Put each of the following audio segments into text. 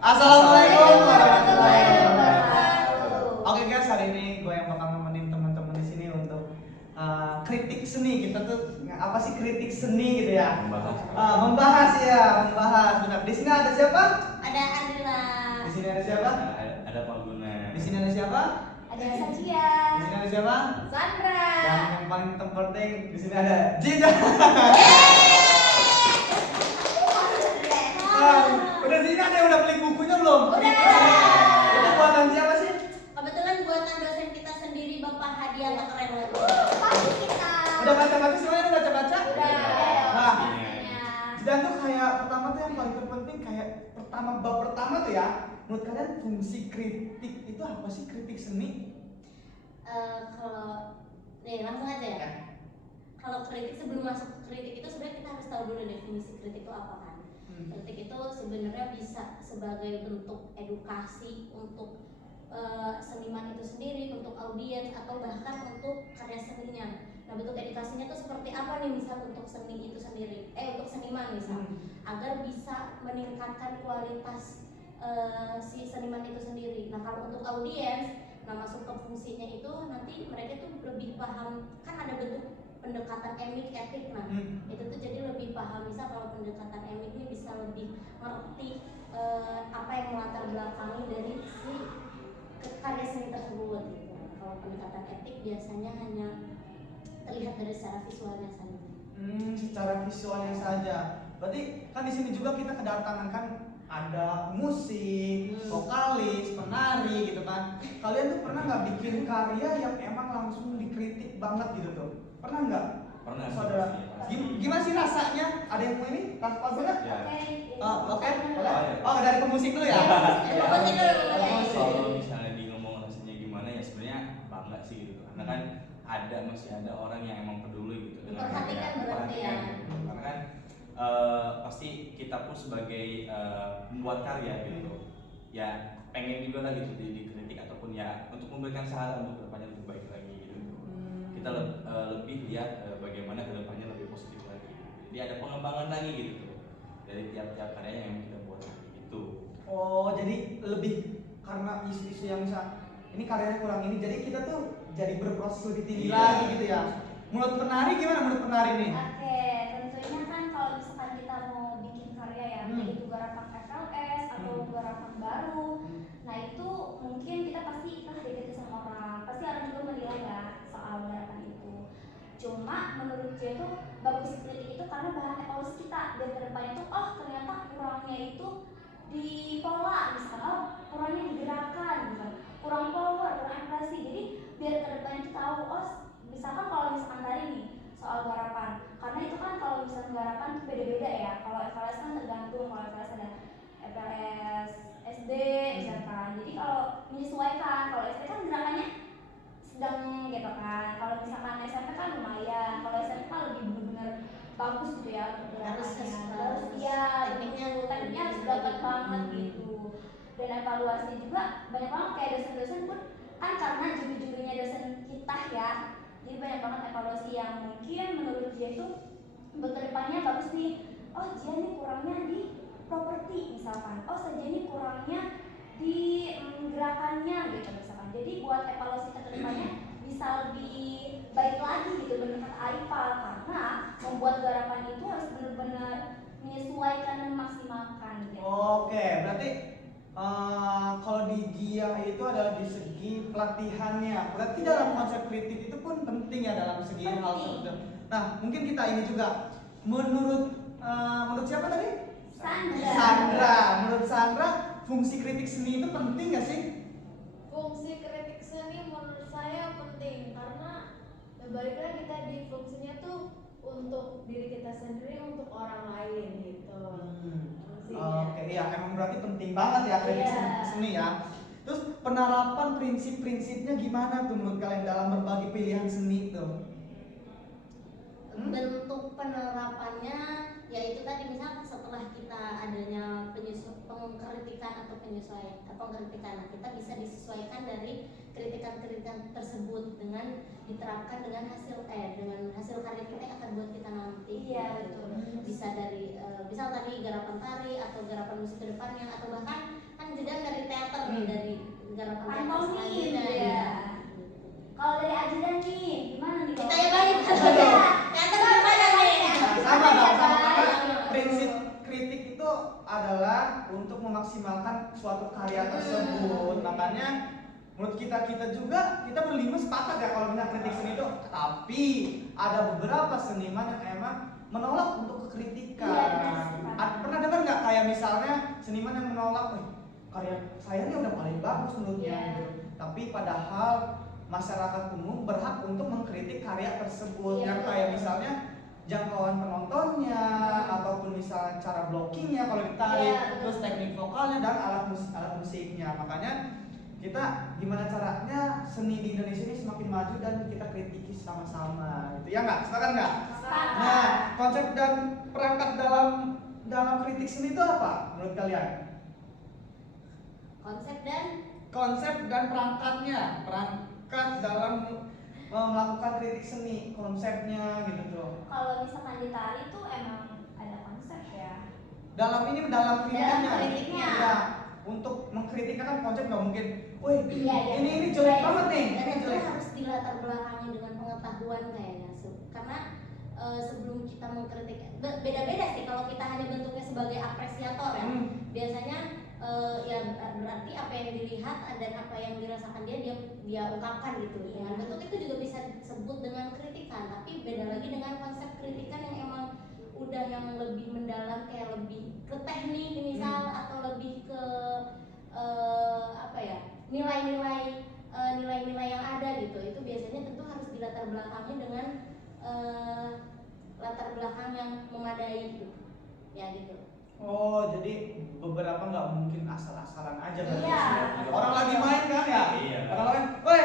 Assalamualaikum warahmatullahi wabarakatuh. Oke guys, hari ini gue yang bakal nemenin teman-teman di sini untuk kritik seni. Kita tuh apa sih kritik seni gitu ya? Membahas. Benar. Di sini ada siapa? Ada Andila. Di sini ada siapa? Ada Pak Guna. Di sini ada siapa? Ada Sajia. Di sini ada siapa? Sandra. Dan yang paling terpenting di sini ada Jida. Udah sini ada yang udah beli bukunya belum? Udah. Itu buatan siapa sih? Kebetulan buatan dosen kita sendiri Bapak Hadiah keren banget. Pasti kita. Udah baca-baca semuanya udah baca-baca? Udah. Nah, Pastinya. dan tuh kayak pertama tuh yang paling terpenting kayak bab pertama tuh ya. Menurut kalian fungsi kritik itu apa sih, kritik seni? Kalau nih langsung aja ya. Ya. Kalau kritik, sebelum masuk ke kritik itu sebenarnya kita harus tahu dulu definisi kritik itu apa kan. Kritik itu sebenarnya bisa sebagai bentuk edukasi untuk seniman itu sendiri, untuk audiens atau bahkan untuk karya seninya. Nah, bentuk edukasinya itu seperti apa nih, misal untuk seni itu sendiri, untuk seniman misal, agar bisa meningkatkan kualitas si seniman itu sendiri. Nah, kalau untuk audiens, nah masuk ke fungsinya itu nanti mereka tuh lebih paham, kan ada bentuk pendekatan etik. Nah, itu tuh jadi lebih paham. Misal kalau pendekatan emik ini bisa lebih ngerti apa yang melatar belakangi dari si karya seni tersebut gitu. Kalau pendekatan etik biasanya hanya terlihat dari secara visualnya saja. Secara visualnya saja. Berarti kan di sini juga kita kedatangan kan ada musik, vokalis, penari gitu kan. Kalian tuh pernah nggak bikin karya yang emang langsung dikritik banget gitu tuh? Pernah nggak? Pernah. Saudara. Gimana sih rasanya? Ada yang mau ini? Tanpa guna? Ya. Oke. Oh, dari pemusik dulu ya? Pemusik dulu. Kalau misalnya di ngomong rasanya gimana ya sebenarnya bangga sih gitu. Karena kan masih ada orang yang emang peduli gitu dengan Perhatikan berarti ya. gitu. Karena kan pasti kita pun sebagai membuat karya gitu ya pengen juga lah gitu dikritik ataupun ya untuk memberikan saran untuk kedepannya lebih baik lagi gitu. Kita lebih lihat bagaimana kedepannya lebih positif lagi. Jadi ada pengembangan lagi gitu dari tiap-tiap karya yang kita buat gitu. Oh, jadi lebih karena isu-isu yang ini karyanya kurang ini, jadi kita tuh jadi berproses lebih tinggi lagi gitu ya. Menurut penari gimana menurut penari nih? Oke, tentunya kan kalau misalkan kita mau bikin karya ya, yaitu garapan FLS atau garapan baru, nah itu mungkin kita pasti deket sama orang, pasti orang juga menilai ya soal garapan itu. Cuma menurut dia tuh bagus kritik itu karena bahan evaluasi kita dan kedepannya tuh ternyata kurangnya itu di pola, misalkan kurangnya di gerakan, kurang power, kurang ekspresi. Jadi biar kedepannya tuh tahu misalkan kalau misalkan tadi nih soal garapan, karena itu kan kalau misalkan garapan tuh beda-beda ya. Kalau FLS kan tergantung, kalau FLS ada FLS SD misalkan. Jadi kalau menyesuaikan, kalau SD kan gerakannya sedang gitu kan. Kalau misalkan SMP kan lumayan, kalau SMP kan lebih benar-benar bagus gitu ya untuk gerakannya. Harus ya, tekniknya harus dapat banget gitu. Dan evaluasi juga banyak banget kayak dosen-dosen pun kan karena juri-jurinya dosen kita ya. Jadi banyak banget evaluasi yang mungkin menurut dia itu untuk kedepannya bagus nih. Dia nih kurangnya di properti misalkan. Saja nih kurangnya di gerakannya gitu misalkan. Jadi buat evaluasi ke depannya bisa lebih baik lagi gitu menurut Aipal, karena membuat garapan itu harus benar-benar menyesuaikan dan memaksimalkan gitu. Oke, berarti kalau di GIA itu adalah di segi pelatihannya. Berarti dalam konsep kritik itu pun penting ya dalam segi hal tersebut. Nah, mungkin kita ini juga menurut siapa tadi? Sandra. Menurut Sandra, fungsi kritik seni itu penting nggak sih? Fungsi kritik seni menurut saya penting karena balik lagi tadi fungsinya tuh untuk diri kita sendiri, untuk orang lain gitu. Oke, iya emang berarti penting banget ya kritik seni ya. Terus penerapan prinsip-prinsipnya gimana tuh menurut kalian dalam berbagai pilihan seni itu? Bentuk penerapannya yaitu tadi misalkan setelah kita adanya pengkritikan atau pengkritikan, kita bisa disesuaikan dari kritikan-kritikan tersebut dengan diterapkan dengan hasil karya kita yang akan buat kita nanti. Iya betul. Bisa dari misal tadi garapan tari atau garapan musik kedepannya, atau bahkan Jidan dari teater nih, dari garapan teater Antoni selanjutnya gitu ya. Kalau dari Ajidan nih, gimana nih? kita ya balik ke Aduh. teater gimana nih? Nah, sama dong, sama karena prinsip kritik itu adalah untuk memaksimalkan suatu karya tersebut. Makanya menurut kita juga kita berlima sepakat ya kalau misalnya kritik seni itu, tapi ada beberapa seniman yang emang menolak untuk kekritikan. Iya, benar, sepakat. Pernah dengar nggak kayak misalnya seniman yang menolak, karya saya ini udah paling bagus menurutnya, Iya. gitu. Tapi padahal masyarakat umum berhak untuk mengkritik karya tersebut, Iya, yang betul. kayak misalnya jangkauan penontonnya, ataupun misalnya cara blockingnya kalau ditarik, Iya, betul. terus teknik vokalnya dan alat musiknya. Makanya kita gimana caranya seni di Indonesia ini semakin maju dan kita kritiki sama-sama, gitu ya nggak? Sepakat nggak? Sepakat. Nah, konsep dan perangkat dalam kritik seni itu apa menurut kalian? Konsep dan perangkat dalam melakukan kritik seni, konsepnya gitu tuh. Kalau misalkan di tari tuh emang ada konsep ya. Dalam kritiknya. kritiknya. Ya, untuk mengkritiknya kan konsep nggak mungkin. Wih, Iya, iya. ini jelek Baik. banget nih. Dan Ini itu jelek. harus dilatar belakangi dengan pengetahuan kayaknya. Karena sebelum kita mengkritik, beda-beda sih kalau kita hanya bentuknya sebagai apresiator ya. Biasanya ya berarti apa yang dilihat dan apa yang dirasakan dia ungkapkan gitu. Dengan bentuk itu juga bisa disebut dengan kritikan, tapi beda lagi dengan konsep kritikan yang emang udah yang lebih mendalam, kayak lebih ke teknik misal, atau lebih ke apa ya, nilai-nilai yang ada gitu. Itu biasanya tentu harus dilatar belakangi dengan latar belakang yang memadai gitu. Ya gitu. Oh, jadi beberapa nggak mungkin asal-asalan aja berarti. Iya. Orang lagi main kan ya? Iya. Orang main, woi,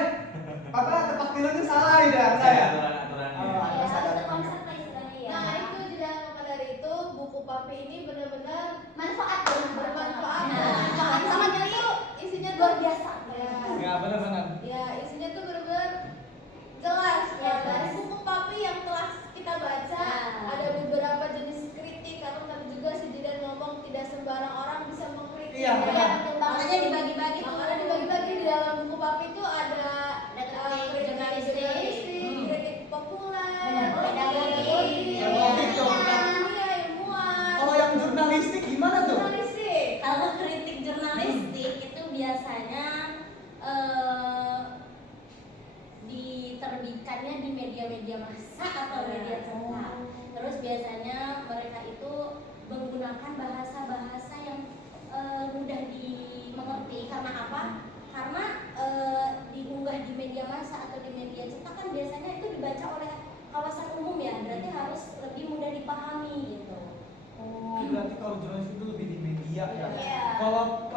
apa tepak tilunya salah ya? Saya. Aturan-aturannya. Oh, Ya, ada ada ada konsep lah istilahnya ya. Nah itu tidak maka dari itu buku Papi ini benar-benar manfaat dong, bermanfaat. Nah, Isinya tuh isinya tuh luar biasa. Ya, benar-benar. ya isinya tuh benar-benar jelas. Ya, Nah, dari jelas. buku Papi yang telah kita baca Nah. ada beberapa jenis kritik, karena tadi juga si Jidan ngomong tidak sembarang orang bisa mengkritik. Iya, benar. Makanya dibagi-bagi tuh. Makanya dibagi-bagi di dalam buku Papi itu ada kritik jurnalistik, kritik populer, Pedagogi. Pedagogi tuh. iya, ilmuwan. Kalau yang jurnalistik gimana tuh? Jurnalistik. Kalau kritik jurnalistik itu biasanya diterbitkannya di media-media massa atau media cetak. Terus biasanya mereka itu menggunakan bahasa-bahasa yang mudah dimengerti. Karena apa? Karena diunggah di media massa atau di media cetak kan biasanya itu dibaca oleh kawasan umum ya, berarti harus lebih mudah dipahami gitu. Oh, berarti kalau jurnalis itu lebih di media ya. Iya. Kalau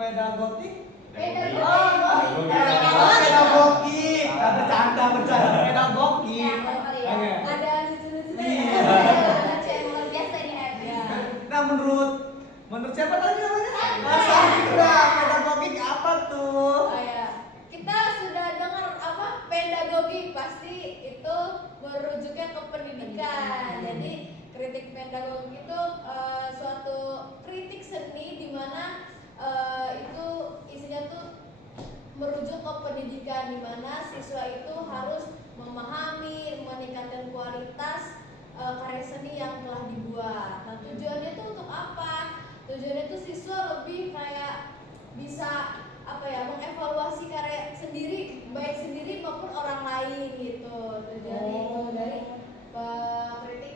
pedagogi? Pedagogi. Pedagogi. Bercanda. Pedagogi. Ya, kali ya. Oke. Ada lucu-lucunya. Iya. Lucu yang luar biasa ini F. Ya. Nah, menurut siapa tadi namanya? Mas Sandra, pedagogi apa tuh? Oh ya, kita sudah dengar apa pedagogi, pasti itu merujuknya ke pendidikan. Jadi kritik pedagogi itu suatu kritik seni di mana itu isinya tuh merujuk ke pendidikan, di mana siswa itu harus memahami, meningkatkan kualitas karya seni yang telah dibuat. Nah, tujuannya itu untuk apa? Tujuannya itu siswa lebih kayak bisa apa ya, mengevaluasi karya sendiri, baik sendiri maupun orang lain gitu. Tujuannya itu dari kritik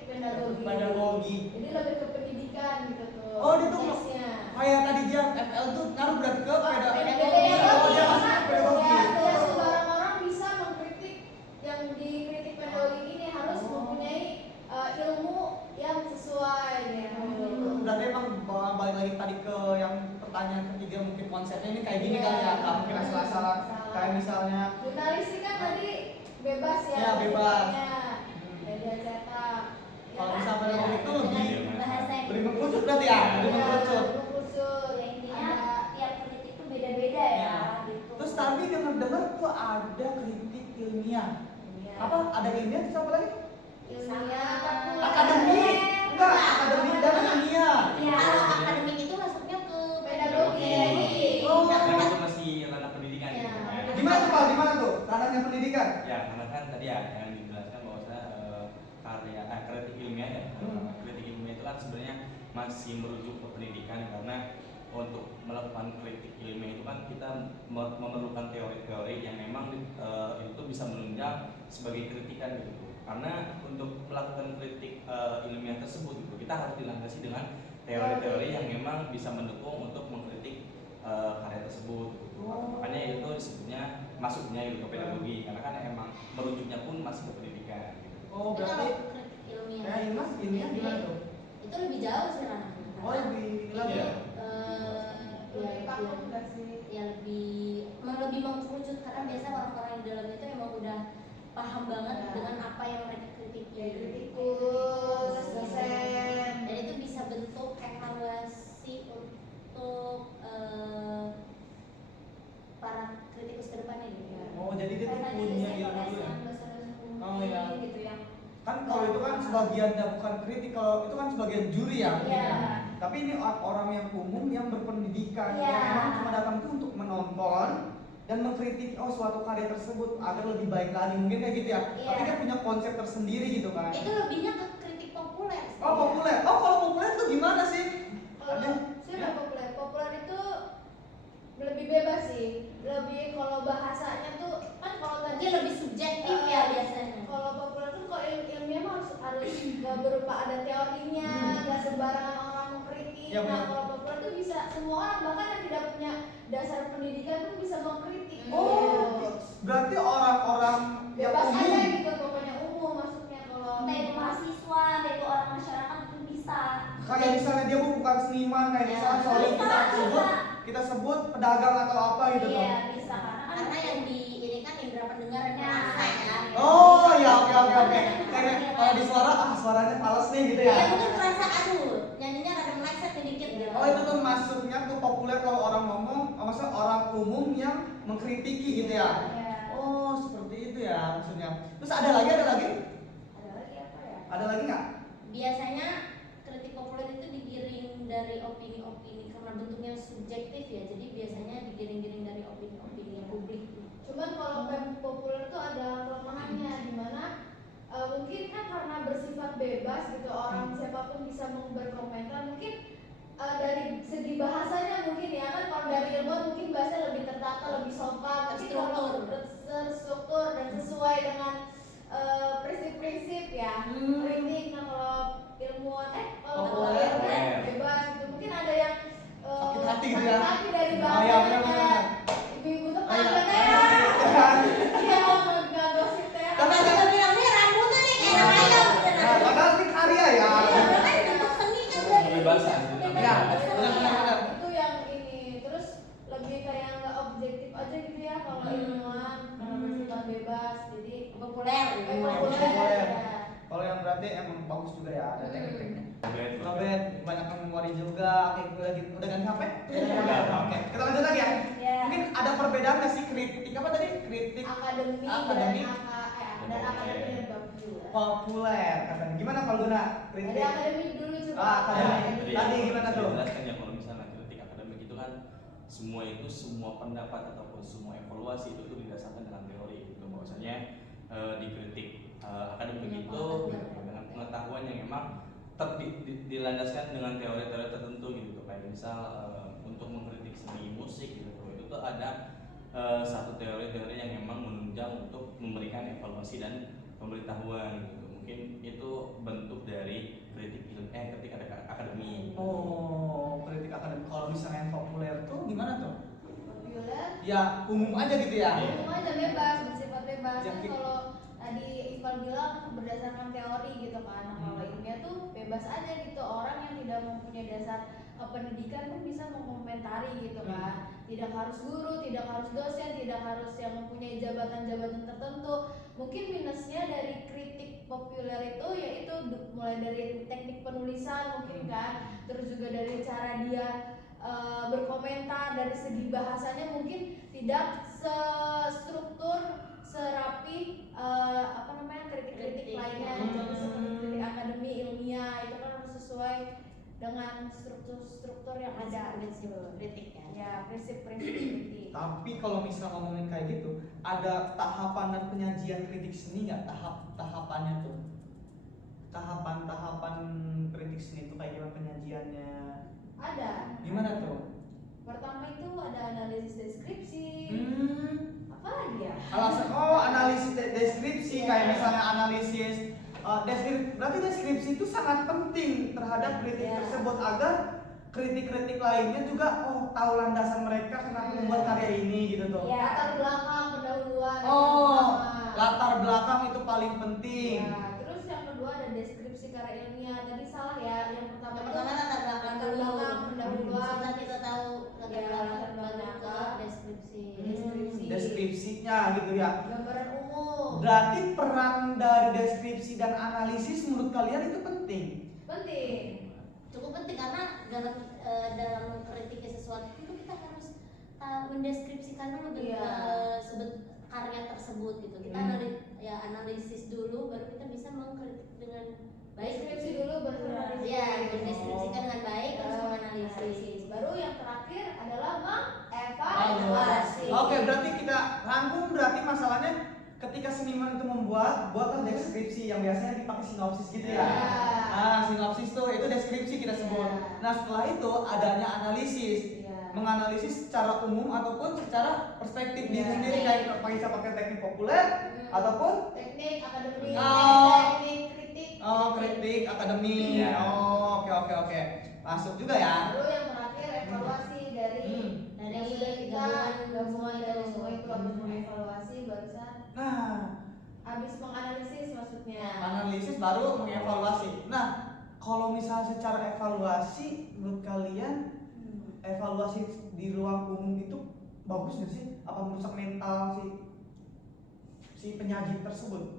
pedagogi. Jadi lebih ke pendidikan gitu tuh. Oh, dia tuh konteksnya. kayak tadi dia FL tuh ngaruh berarti ke Pedagogi. Oh, dia masuk ke pedagogi. Ya, tidak sembarang orang bisa mengkritik. Yang dikritik pedagogi ini harus mempunyai ilmu yang sesuai gitu. Berarti emang balik lagi tadi ke yang pertanyaan ketiga, mungkin konsepnya ini kayak gini Iya. kali ya, nggak mungkin asal-asalan. Salah. Kayak misalnya Jurnalistik kan tadi bebas ya. Ya, bebas. Media cetak. Kalau kan? misalnya pedagogi itu Dengan lebih bahasa yang lebih mengkerucut berarti ya, lebih Iya, mengkerucut. mengkerucut. Ya, intinya Ada tiap kritik itu beda-beda ya gitu. Terus tadi dengar tuh ada kritik ilmiah. Iya. Apa? Ada ilmiah terus apa lagi? ilmiah, Akademik. Enggak, akademik dan ilmiah. Iya. Kalau akademik itu masuknya ke pedagogi. masih merujuk ke pendidikan, karena untuk melakukan kritik ilmiah itu kan kita memerlukan teori-teori yang memang itu bisa menunjang sebagai kritikan gitu. Karena untuk melakukan kritik ilmiah tersebut gitu, kita harus dilandasi dengan teori-teori yang memang bisa mendukung untuk mengkritik karya tersebut gitu. Makanya itu disebutnya masuknya gitu ke pedagogi, karena kan emang merujuknya pun masih ke pendidikan gitu. Oh, Tapi berarti kalau kritik ilmiah ilmiah gimana tuh? itu lebih jauh sih Rana. Oh, lebih lagi. Iya. Lebih vakum nggak sih? Ya lebih mengkerucut, karena biasa orang-orang di dalam itu emang udah paham banget Ya. dengan apa yang mereka kritiki. Kayak kritikus, dosen. Dan itu bisa bentuk evaluasi untuk para kritikus ke depannya gitu ya. Oh, jadi dia tuh Karena punya jadi ilmu saya ya. yang dosen-dosen Oh, iya. gitu yang Kan kalau itu kan sebagiannya bukan kritik, kalau itu kan sebagian juri ya. mungkin Iya. ya. Tapi ini orang yang umum yang berpendidikan Iya. yang memang cuma datang tuh untuk menonton dan mengkritik suatu karya tersebut agar lebih baik lagi, mungkin kayak gitu ya. Iya. Tapi kan punya konsep tersendiri gitu kan. Itu lebihnya ke kritik populer. sih. Oh, populer. Oh, kalau populer tuh gimana sih? Kalau Ada? saya nggak populer, populer itu lebih bebas sih. Lebih kalau bahasanya tuh kan kalau tadi Dia lebih subjektif ya biasanya. Kalau populer tuh kalau ilmiah mah harus nggak berupa ada teorinya, nggak sembarangan orang mengkritik. Ya, Nah benar. kalau populer tuh bisa semua orang, bahkan yang tidak punya dasar pendidikan pun bisa mengkritik. Oh, berarti orang-orang yang Bebas aja umum. gitu, pokoknya umum masuknya kalau entah itu mahasiswa, entah itu orang masyarakat pun bisa. Kayak misalnya dia bukan seniman, kayak Ya. misalnya soalnya Bisa. kita sebut pedagang atau apa gitu tuh. Iya, bisa karena Karena yang di ini kan indera pendengar dan Nah. rasa kan. Oh ya, oke. Kayak kalau di suara, suaranya fals nih gitu ya. Ya mungkin merasa aduh nyanyinya rada meleset nih dikit gitu. Oh, itu tuh masuknya tuh populer kalau orang ngomong, maksudnya orang umum yang mengkritiki gitu ya. ya. Oh, seperti itu ya maksudnya. Terus ada lagi? Ada lagi apa ya? Ada lagi nggak? Biasanya kritik populer itu digiring dari opini-opini karena bentuknya subjektif ya. Jadi biasanya digiring-giring dari opini-opini publik. Cuman kalau populer tuh ada kelemahannya di mana mungkin kan karena bersifat bebas gitu orang siapapun bisa berkomentar, mungkin dari segi bahasanya mungkin ya kan, kalau dari ilmuwan mungkin bahasa lebih tertata, lebih sopan, tapi kalau terstruktur dan sesuai dengan prinsip-prinsip ya kritik. Nah kalau ilmuwan kalau Populer. populer bebas gitu, mungkin ada yang Sakit hati gitu ya. sakit hati dari Oh, iya, bahasanya. benar. Ibu-ibu tuh Oh, iya. kan dia mau ngegosip teh. Karena Kita bilang nih rambutnya nih kayak ayam. Nah, padahal ini karya ya. Kan bentuk seni kan dari Kebebasan. Ya, benar. Itu yang ini. Terus lebih kayak nggak objektif aja gitu ya kalau ilmuwan, kalau bersifat bebas. Jadi populer. populer. Ya. Kalau yang berarti emang bagus juga ya, ada teknik-teknik. Oke. Nobet, banyak yang memori juga. Oke, udah ganti HP? Udah. Oke, kita lanjut lagi ya. Ya. Mungkin ada perbedaan nggak sih kritik apa tadi? Kritik Akademi Akademik. dan akademi dan populer. populer katanya. Gimana kalau Luna Dari kritik? akademi dulu coba. Ah, akademi. Jadi, Tadi gimana tuh? saya jelaskan ya, kalau misalnya kritik akademik itu kan semua pendapat ataupun semua evaluasi itu tuh didasarkan dengan teori gitu. Bahwasanya dikritik akademik itu dengan pengetahuan yang memang dilandaskan dengan teori-teori tertentu gitu. Kayak misal untuk mengkritik seni musik gitu, itu tuh ada satu teori-teori yang memang menunjang untuk memberikan evaluasi dan pemberitahuan gitu. Mungkin itu bentuk dari kritik akademi. Oh, kritik akademik. Kalau misalnya yang populer tuh gimana tuh? Populer. Ya umum aja gitu ya. Iya. Umum aja bebas, bersifat bebas. Ya, Kan kalau tadi Iqbal bilang berdasarkan teori gitu kan. Nah, kalau ilmiah tuh bebas aja gitu. Orang yang tidak mempunyai dasar pendidikan pun bisa mengomentari gitu kan. Tidak harus guru, tidak harus dosen, tidak harus yang mempunyai jabatan-jabatan tertentu. Mungkin minusnya dari kritik populer itu yaitu mulai dari teknik penulisan mungkin kan. Terus juga dari cara dia berkomentar, dari segi bahasanya mungkin tidak sestruktur serapi kritik-kritik lainnya jadi seperti kritik akademi ilmiah itu kan harus sesuai dengan struktur yang ada gitu. Kritik ya. Ya prinsip-prinsip kritik. Tapi kalau misal ngomongin kayak gitu, ada tahapan dan penyajian kritik seni nggak? Tahapannya tuh, tahapan kritik seni itu kayak gimana penyajiannya pengertiannya? Ada. Gimana tuh? Pertama itu ada analisis deskripsi. Apa lagi ya? Alasan analisis deskripsi kayak misalnya analisis berarti deskripsi itu sangat penting terhadap kritik tersebut agar kritik-kritik lainnya juga tahu landasan mereka kenapa membuat karya ini gitu tuh. Iya. Latar belakang, pendahuluan. Latar belakang itu paling penting. Ya, terus yang kedua ada deskripsi karya ilmiah. Tadi salah ya. Yang pertama Yang itu pertama latar belakang latar dulu. belakang, pendahuluan. Setelah kita tahu latar Ya, belakang latar baru ke belakang. deskripsi. Deskripsinya gitu ya. Gambaran umum. Berarti peran dari deskripsi dan analisis menurut kalian itu penting. Penting. Cukup penting karena dalam mengkritik sesuatu itu kita harus mendeskripsikan dulu karya tersebut gitu. Kita analisis dulu baru kita bisa mengkritik dengan baik. Deskripsi dulu baru analisis. Iya, mendeskripsikan dengan baik terus menganalisis. Baru yang terakhir adalah mengevaluasi. Oke, berarti kita rangkum berarti masalahnya ketika seniman itu buatlah deskripsi yang biasanya dipakai sinopsis gitu ya. Sinopsis tuh itu deskripsi kita sebut. Nah, setelah itu adanya analisis. Menganalisis secara umum ataupun secara perspektif diri sendiri kayak bisa pakai teknik populer ataupun teknik akademik, teknik kritik. Kritik akademik. Oke. Masuk juga ya. Lalu yang terakhir evaluasi dari yang sudah kita gabungan dari semua itu habis mengevaluasi barusan. Nah, Habis menganalisis maksudnya. analisis baru mengevaluasi. Nah, kalau misalnya secara evaluasi menurut kalian evaluasi di ruang umum itu bagus nggak sih? Apa merusak mental si penyaji tersebut?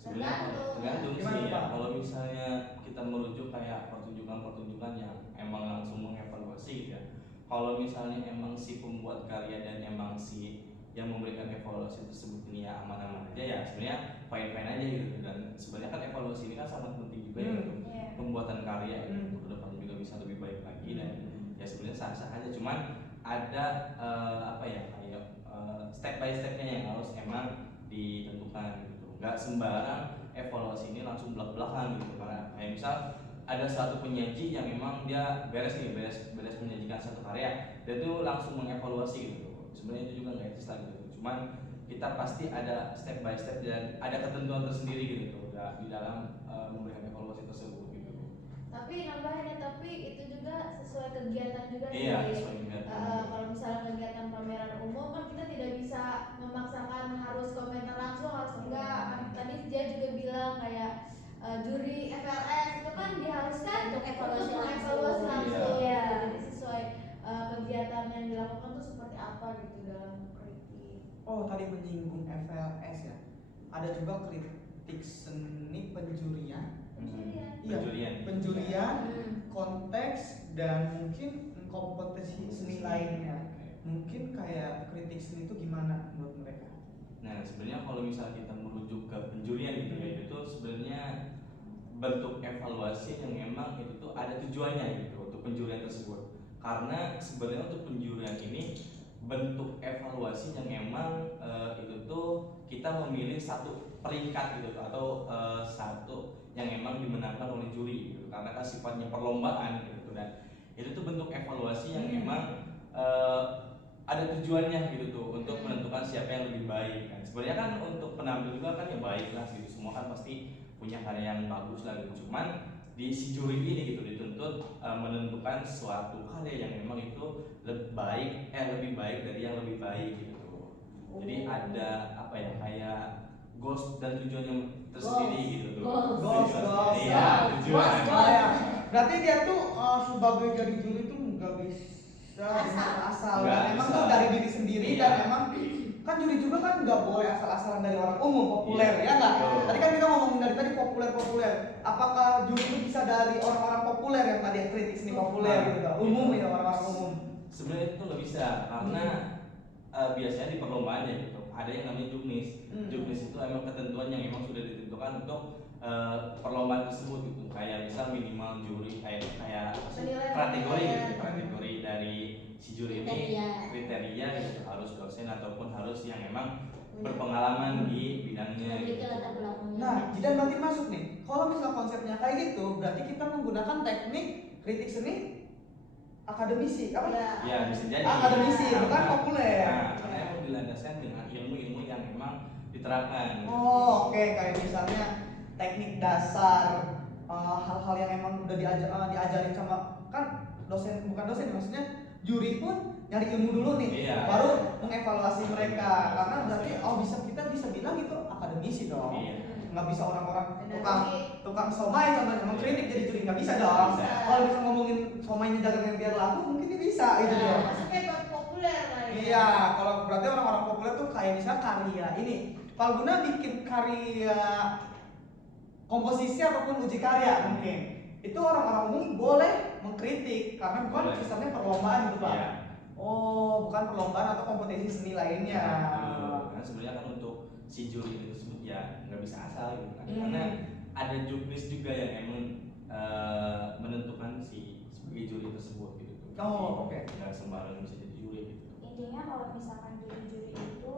Tergantung Gimana, sih ya. Pak? Kalau misalnya kita merujuk kayak pertunjukan yang emang langsung mengevaluasi gitu ya. Kalau misalnya emang si pembuat karya dan emang si yang memberikan evaluasi tersebut ini ya aman-aman aja ya, sebenarnya fine-fine aja gitu. Dan sebenarnya kan evaluasi ini kan sangat penting juga ya untuk pembuatan karya gitu. Ke depan juga bisa lebih baik lagi dan ya sebenarnya sah-sah aja. Cuman ada kayak step by stepnya yang harus emang ditentukan gitu. Nggak sembarang evaluasi ini langsung belak-belakan gitu. Karena kayak misal ada satu penyaji yang memang dia beres menyajikan satu karya, dia tuh langsung mengevaluasi gitu. Sebenarnya itu juga nggak etis lah gitu. Cuman kita pasti ada step by step dan ada ketentuan tersendiri gitu di dalam memberikan evaluasi tersebut gitu. Tapi nambahin tapi itu juga sesuai kegiatan juga sih. Iya, sesuai kegiatan. Kalau misalnya kegiatan pameran umum kan kita tidak bisa memaksakan harus komentar langsung, harus enggak. Tadi dia juga bilang kayak juri FLS itu kan diharuskan Untuk evaluasi mengevaluasi langsung. langsung. Iya. Jadi sesuai kegiatan yang dilakukan tuh seperti apa gitu dalam kritik. Tadi menyinggung FLS ya. Ada juga kritik seni penjurian. Penjurian, konteks dan mungkin kompetisi seni lainnya. Mungkin kayak kritik seni itu gimana menurut mereka? Nah sebenarnya kalau misalnya kita merujuk ke penjurian gitu ya, itu sebenarnya bentuk evaluasi yang memang itu tuh ada tujuannya gitu untuk penjurian tersebut. Karena sebenarnya untuk penjurian ini bentuk evaluasi yang memang itu tuh kita memilih satu peringkat gitu atau satu yang memang dimenangkan oleh juri gitu. Karena kan sifatnya perlombaan gitu dan itu tuh bentuk evaluasi yang memang ada tujuannya gitu tuh untuk menentukan siapa yang lebih baik kan. Sebenarnya kan untuk penampil juga kan ya baik lah gitu, semua kan pasti punya karya yang bagus lah gitu. Cuman di si juri ini gitu dituntut menentukan suatu karya yang memang itu lebih baik dari yang lebih baik gitu. Jadi ada kayak goals dan tujuan yang tersendiri gitu tuh. Goals. Iya, tujuan. Berarti dia tuh sebagai jadi juri tuh nggak bisa asal. Dan memang tuh dari diri sendiri dan memang kan juri juga kan nggak boleh asal-asalan dari orang umum populer ya nggak? Tadi kan kita ngomongin dari tadi populer. Apakah juri itu bisa dari orang-orang populer yang tadi kritik seni populer gitu kan? Umum ya orang-orang umum. Sebenarnya itu nggak bisa karena biasanya di perlombaan ya gitu. Ada yang namanya juknis. Juknis itu emang ketentuan yang emang sudah ditentukan untuk perlombaan tersebut gitu. Kayak misal minimal juri kayak kategori dari si juri ini kriteria gitu, harus dosen ataupun harus yang memang berpengalaman di bidangnya gitu. Nah, jadi berarti masuk nih. Kalau misal konsepnya kayak gitu, berarti kita menggunakan teknik kritik seni akademisi apa? Ya bisa jadi. Akademisi bukan populer. Nah, karena emang dilandaskan dengan ilmu-ilmu yang memang diterapkan. Oh, oke, kayak misalnya teknik dasar, hal-hal yang emang udah diajarin sama kan dosen, bukan dosen maksudnya juri pun nyari ilmu dulu nih, Iya. baru mengevaluasi mereka, karena berarti kita bisa bilang itu akademisi dong. Iya. Nggak bisa orang-orang Benar. tukang somai contohnya mengkritik jadi juri, nggak bisa dong. Bisa. Kalau bisa ngomongin somainya dagang yang biar laku mungkin dia bisa gitu Nah, dong. maksudnya buat populer lah ya. Iya, kalau berarti orang-orang populer tuh kayak misalnya karya ini. Palguna bikin karya komposisi ataupun uji karya mungkin. Itu orang-orang umum boleh mengkritik karena bukan Boleh. sistemnya perlombaan gitu, Pak. Iya. Oh, bukan perlombaan atau kompetisi seni lainnya. Karena sebenarnya kan untuk si juri itu tersebut ya nggak bisa asal gitu kan. Hmm. Karena ada jurnis juga yang emang menentukan si sebagai juri tersebut gitu tuh. Oh, oke. Nggak sembarangan bisa jadi juri gitu. Intinya kalau misalkan juri-juri itu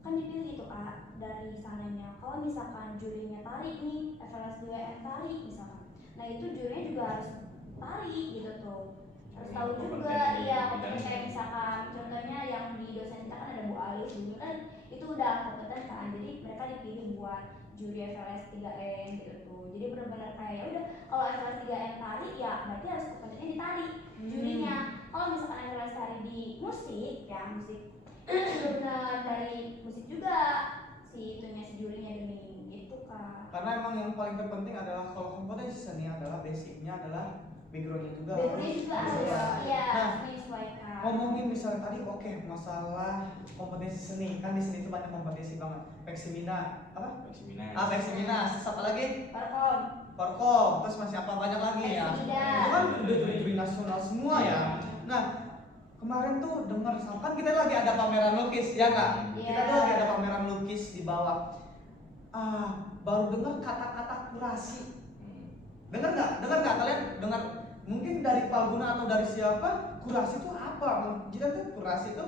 kan dipilih tuh Kak dari sananya. Kalau misalkan jurinya tarik nih, FLS 2M tarik misalkan. Nah itu jurinya juga harus tarik gitu tuh. Harus tahu juga, iya kompeten kayak misalkan contohnya yang di dosen kita kan ada Bu Alif dulu kan itu udah kompeten kan. Jadi mereka dipilih buat juri FLS 3M gitu tuh. Jadi benar-benar kayak ya udah kalau FLS 3M tarik ya berarti harus kompetennya ditarik jurinya. Kalau misalkan FLS tarik di musik ya musik benar dari musik juga si itunya si jurinya demi gitu Kak. Karena emang yang paling terpenting adalah kalau kompetensi seni adalah basicnya adalah backgroundnya juga. Backgroundnya juga harus harus sesuai. ya Nah, menyesuaikan. ngomongin misalnya tadi oke, masalah kompetensi seni kan di seni itu banyak kompetensi banget. Peksimina apa? Peksimina. Peksimina, apa lagi? Parkom. Korkom, terus masih apa banyak lagi ya? Peksimina. Itu kan udah juri-juri nasional semua ya. Nah, kemarin tuh dengar kan kita lagi ada pameran lukis ya nggak? Iya. Kita tuh lagi ada pameran lukis di bawah. Baru dengar kata-kata kurasi. Dengar nggak kalian? Dengar mungkin dari Palguna atau dari siapa? Kurasi itu apa? Kita tuh kurasi itu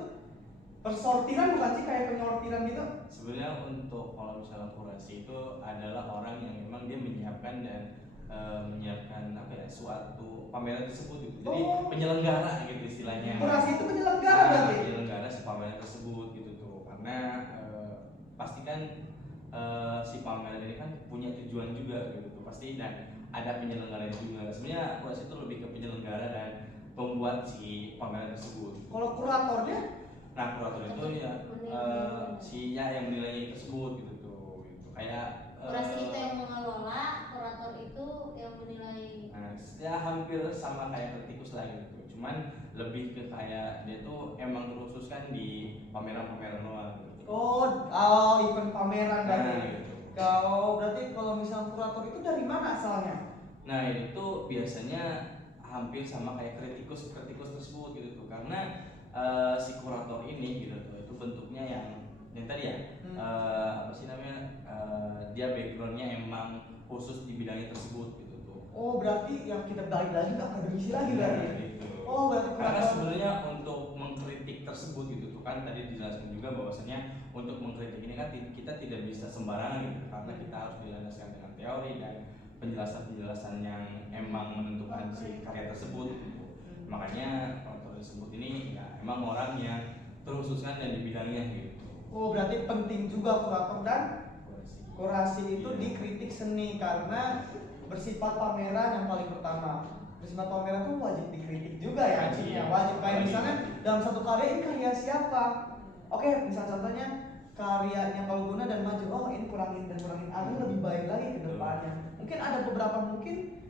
persortiran bukan sih kayak penyortiran gitu? Sebenarnya untuk kalau misalnya kurasi itu adalah orang yang memang dia menyiapkan dan menyiapkan apa ya suatu pameran tersebut gitu. Jadi Oh. penyelenggara gitu istilahnya. Kurasi itu penyelenggara berarti. Penyelenggara si pameran tersebut gitu tuh. Karena pastikan si pameran ini kan punya tujuan juga gitu tuh pasti dan ada penyelenggara juga. Sebenarnya kurasi itu lebih ke penyelenggara dan pembuat si pameran tersebut. Kalau kuratornya? Nah kurator itu ya si yang menilai tersebut gitu tuh. Gitu. Kayak kurasi itu yang mengelola, kurator itu yang menilai. Nah, ya hampir sama kayak kritikus lah gitu. Cuman lebih ke kayak dia tuh emang terkhususkan di pameran-pameran doang gitu. Oh, event pameran Nah, berarti. gitu. Berarti kalau misalnya kurator itu dari mana asalnya? Nah, itu biasanya hampir sama kayak kritikus tersebut gitu tuh. Karena si kurator ini gitu tuh itu bentuknya yang tadi ya apa sih namanya dia backgroundnya emang khusus di bidangnya tersebut gitu tuh. Oh, berarti yang kita balik lagi ke akademisi lagi berarti. Gitu. Oh, berarti Karena kurator. sebenarnya untuk mengkritik tersebut gitu tuh kan tadi dijelaskan juga bahwasanya untuk mengkritik ini kan kita tidak bisa sembarangan gitu karena kita harus dilandaskan dengan teori dan penjelasan yang emang menentukan si karya tersebut gitu. Makanya kurator tersebut ini ya emang orang yang terkhususkan dan di bidangnya gitu. Oh, berarti penting juga kurator dan kurasi itu Iya. dikritik seni karena bersifat pameran yang paling pertama. Bersifat pameran itu wajib dikritik juga ya, Wajib. ya wajib. Kayak Wajib. misalnya dalam satu karya ini karya siapa? Oke, misal contohnya karyanya Palguna dan Maju. Oh, ini kurangin agar lebih baik lagi ke depannya. Mungkin ada beberapa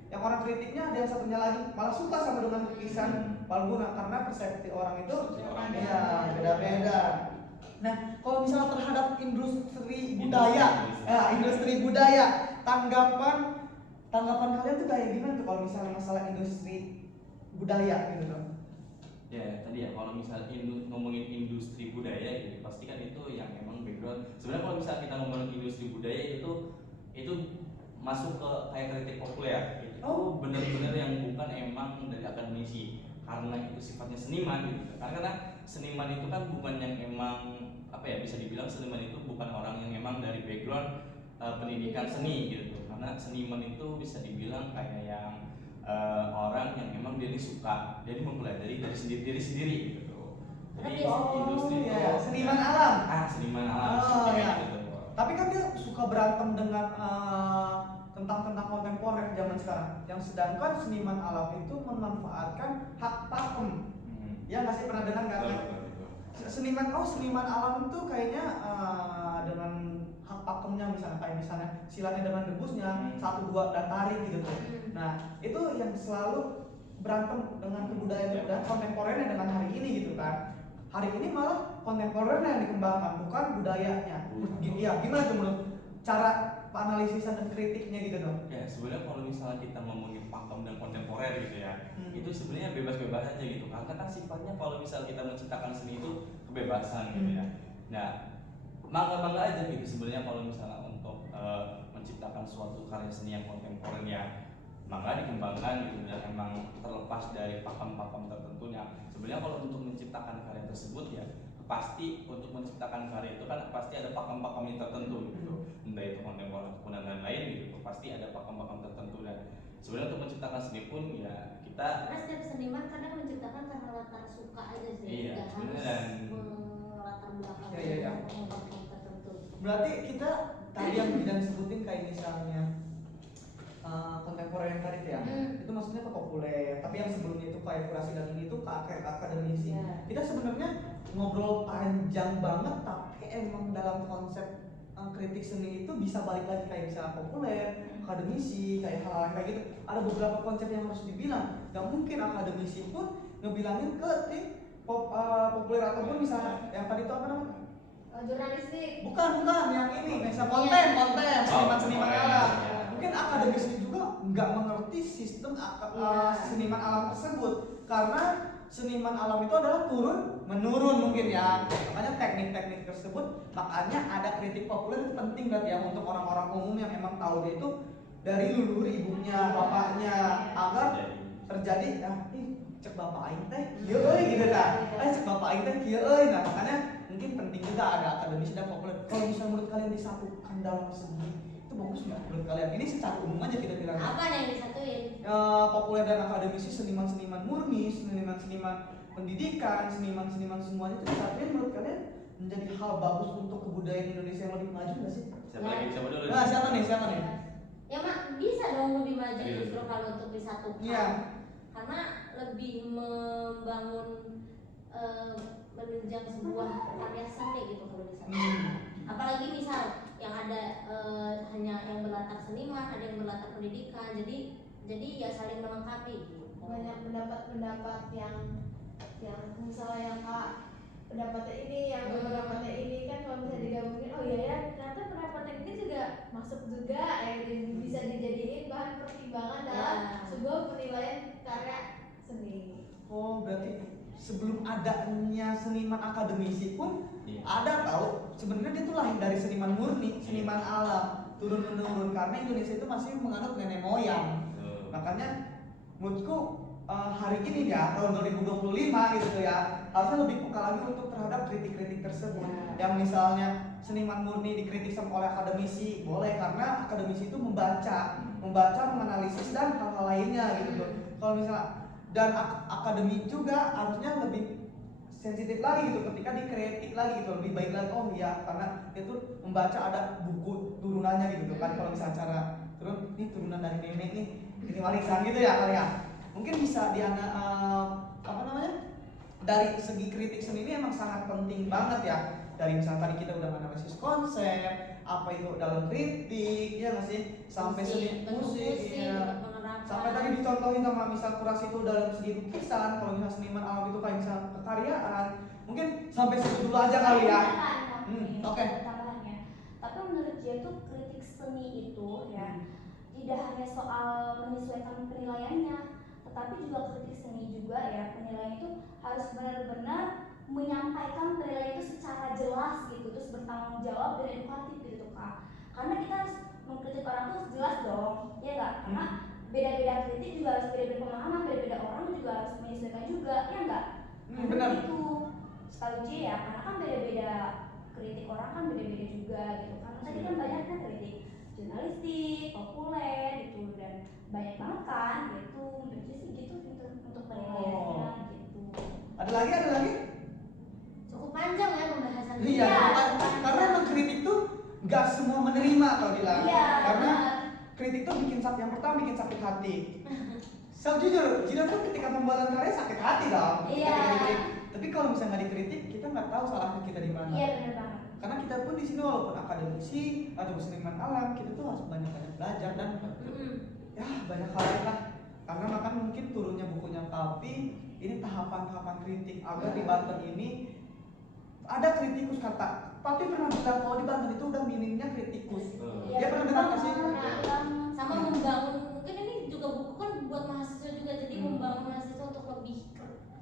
yang orang kritiknya ada yang satunya lagi malah suka sama dengan lukisan Palguna karena persepsi orang itu ya beda-beda. Nah, kalau misalnya terhadap industri budaya, tanggapan kalian tuh kayak gimana tuh kalau misalnya masalah industri budaya gitu loh? Ya tadi ya kalau misalnya ngomongin industri budaya gitu pasti kan itu yang emang background. Sebenarnya kalau misalnya kita ngomongin industri budaya itu masuk ke kayak kritik populer gitu. Oh. Bener-bener yang bukan emang dari akademisi karena itu sifatnya seniman gitu. Karena seniman itu kan bukan yang emang apa ya bisa dibilang seniman itu bukan orang yang emang dari background pendidikan seni gitu. Karena seniman itu bisa dibilang kayak yang orang yang memang dia ini suka, dia ini mempelajari dari diri sendiri gitu. Jadi Oh, industri itu iya, seniman alam. seniman alam Oh, seperti iya. kayak gitu. Tapi kan dia suka berantem dengan tentang kontemporer zaman sekarang. Yang sedangkan seniman alam itu memanfaatkan hak pakem. Ya nggak sih, pernah dengar nggak? Betul. Seniman alam itu kayaknya dengan hak pakemnya, misalnya silatnya dengan debusnya 1, 2 dan tarik gitu tuh. Nah itu yang selalu berantem dengan kebudayaan kontemporernya dengan hari ini gitu kan. Hari ini malah kontemporernya yang dikembangkan, bukan budayanya. Iya, gimana tuh menurut cara analisis dan kritiknya gitu dong? Ya sebenarnya kalau misalnya kita ngomongin pakem dan kontemporer gitu ya, itu sebenarnya bebas-bebas aja gitu. Karena kan sifatnya kalau misalnya kita menciptakan seni itu kebebasan gitu ya. Nah, mangga-mangga aja gitu sebenarnya kalau misalnya untuk menciptakan suatu karya seni yang kontemporer ya, mangga dikembangkan gitu, dan emang terlepas dari pakem-pakem tertentunya. Sebenarnya kalau untuk menciptakan karya tersebut ya pasti untuk menciptakan karya itu kan pasti ada pakem-pakem tertentu gitu, entah itu kontemporer ataupun dan lain-lain gitu, pasti ada pakem-pakem tertentu. Dan sebenarnya untuk menciptakan seni pun ya kita Karena setiap seniman kadang menciptakan karena latar suka aja sih, Iya, nggak harus beneran. latar belakang Iya. tertentu. Berarti kita tadi yang bidan sebutin kayak misalnya kontemporer yang tadi tuh ya, itu maksudnya ke populer. Tapi yang sebelumnya itu kayak kurasi dan ini tuh ke akademisi. Iya. Kita sebenarnya ngobrol panjang banget, tapi emang dalam konsep kritik seni itu bisa balik lagi kayak misalnya populer, akademisi, kayak hal-hal kayak gitu. Ada beberapa konsep yang harus dibilang. Gak mungkin akademisi pun ngebilangin ke populer ataupun misalnya yang tadi itu apa namanya? Jurnalistik. Bukan yang ini, misalnya konten, seniman alam. Mungkin akademisi juga nggak mengerti sistem seniman alam tersebut, karena seniman alam itu adalah turun menurun mungkin ya. Makanya teknik-teknik tersebut, makanya ada kritik populer itu penting berarti ya untuk orang-orang umum yang emang tahu dia itu dari leluhur ibunya, bapaknya, agar terjadi cek bapak aing teh kieu euy gitu kan. Cek bapak aing teh kieu euy. Nah, makanya mungkin penting juga ada akademisi dan populer. Kalau misalnya menurut kalian disatukan dalam segi itu bagus nggak menurut kalian? Ini secara umum aja kita bilang. Apa yang disatuin? Populer dan akademisi, seniman-seniman murni, seniman-seniman pendidikan, seniman-seniman semuanya itu disatuin menurut kalian menjadi hal bagus untuk kebudayaan Indonesia yang lebih maju nggak sih? Siapa dulu? Nah, siapa nih? Ya mak bisa dong lebih maju Iya. justru kalau untuk disatukan. Iya. Karena lebih membangun menunjang sebuah karya seni gitu kalau disatukan. Apalagi misal yang ada hanya yang berlatar seniman, ada yang berlatar pendidikan, jadi ya saling melengkapi gitu. Banyak pendapat-pendapat yang misalnya yang pendapatnya ini, yang pendapatnya ini kan kalau misalnya digabungin, oh iya ya ternyata pendapatnya ini juga masuk juga, bisa dijadiin bahan pertimbangan dalam sebuah penilaian karya seni. Oh, berarti sebelum adanya seniman akademisi pun ada tahu sebenarnya dia tuh lahir dari seniman murni, seniman alam, turun menurun, karena Indonesia itu masih menganut nenek moyang. Makanya menurutku hari ini ya tahun 2025 gitu ya harusnya lebih peka lagi untuk terhadap kritik-kritik tersebut. Yang misalnya seniman murni dikritik sama oleh akademisi boleh, karena akademisi itu membaca, menganalisis dan hal-hal lainnya gitu tuh. Kalau misalnya dan akademik juga harusnya lebih sensitif lagi gitu ketika dikritik lagi gitu, lebih baik lagi. Oh iya, karena itu membaca ada buku turunannya gitu kan. Kalau misalnya cara turun, ini turunan dari nenek nih, ini warisan gitu ya kali ya. Mungkin bisa dari segi kritik seni ini emang sangat penting banget ya. Dari misalnya tadi kita udah analisis konsep, apa itu dalam kritik, ya nggak sih, sampai seni musik, ya. Sampai tadi dicontohin sama misal kurasi itu dalam segi lukisan, kalau misalnya seniman alam itu kayak misal kekaryaan, mungkin sampai situ dulu aja kali ya. Oke. Tambahannya. Tapi menurut dia tuh kritik seni itu ya tidak hanya soal menyesuaikan penilaiannya, tetapi juga kritik seni juga ya penilaian itu harus benar-benar menyampaikan penilaian itu secara jelas gitu, terus bertanggung jawab dan edukatif gitu Kak. Karena kita harus mengkritik orang tuh jelas dong, ya nggak? Karena beda-beda kritik juga harus beda-beda pemahaman, beda-beda orang juga harus menyesuaikan juga, ya nggak? Benar. Itu setahu J ya, karena kan beda-beda kritik orang kan beda-beda juga gitu. Karena tadi kan banyak kan kritik jurnalistik, populer gitu, dan banyak banget kan gitu. Menurutnya sih gitu untuk penilaiannya gitu. Ada lagi? Cukup panjang ya pembahasan ini. Iya, Iya. karena emang kritik tuh nggak semua menerima kalau bilang. Iya, Karena benar. kritik tuh yang pertama bikin sakit hati. Jujur, Jidan tuh ketika pembuatan karya sakit hati dong. Iya. Ketika dikritik. Tapi kalau misalnya nggak dikritik, kita nggak tahu salahnya kita di mana. Iya benar banget. Karena kita pun di sini walaupun akademisi atau seniman alam, kita tuh harus banyak-banyak belajar dan ya banyak hal lah. Karena makan mungkin turunnya bukunya Papi, ini tahapan-tahapan kritik agar di Banten ini ada kritikus kata. Papi pernah bilang kalau di Banten itu udah minimnya kritikus. Iya, Dia pernah bilang nggak sih? Sama membangun, mungkin ini juga buku kan buat mahasiswa juga, jadi membangun mahasiswa untuk lebih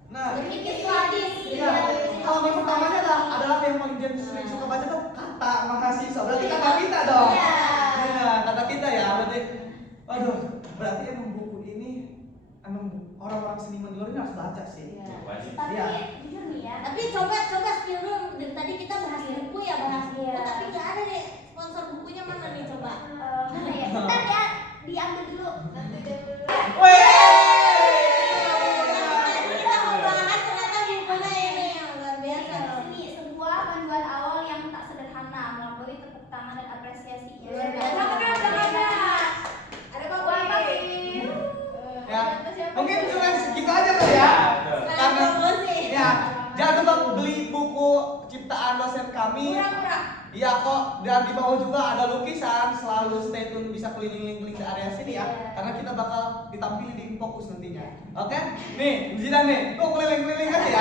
Nah, berpikir kritis. iya. Halaman pertamanya adalah yang paling dia sering suka baca tuh kata mahasiswa. Berarti kata kita dong. Iya. Iya, kata kita ya. Berarti emang buku ini emang orang-orang seniman di luar ini harus baca sih. Wajib. Tapi Iya. jujur nih ya. Tapi coba spill dulu. Dari tadi kita bahas buku ya, bahas buku, Iya. tapi nggak ada deh sponsor bukunya mana nih coba. Mana ya? Bentar ya, diambil dulu. Nanti dia dulu. Kita mau bahas ternyata bukunya ini yang luar biasa loh. Ini sebuah panduan awal yang tak sederhana melampaui tepuk tangan dan apresiasi. Luar biasa. Ada Wah, Papi. Ya. Ada siapa? Mungkin cuma segitu aja kali ya. Sekarang promosi. Ya, jangan lupa beli buku ciptaan dosen kami. Murah-murah. Iya kok, dan di bawah juga ada lukisan. Selalu stay tune, bisa keliling-keliling di area sini ya, karena kita bakal ditampili di Infokus nantinya. Oke? Nih, Zidan nih, kok keliling-keliling aja ya?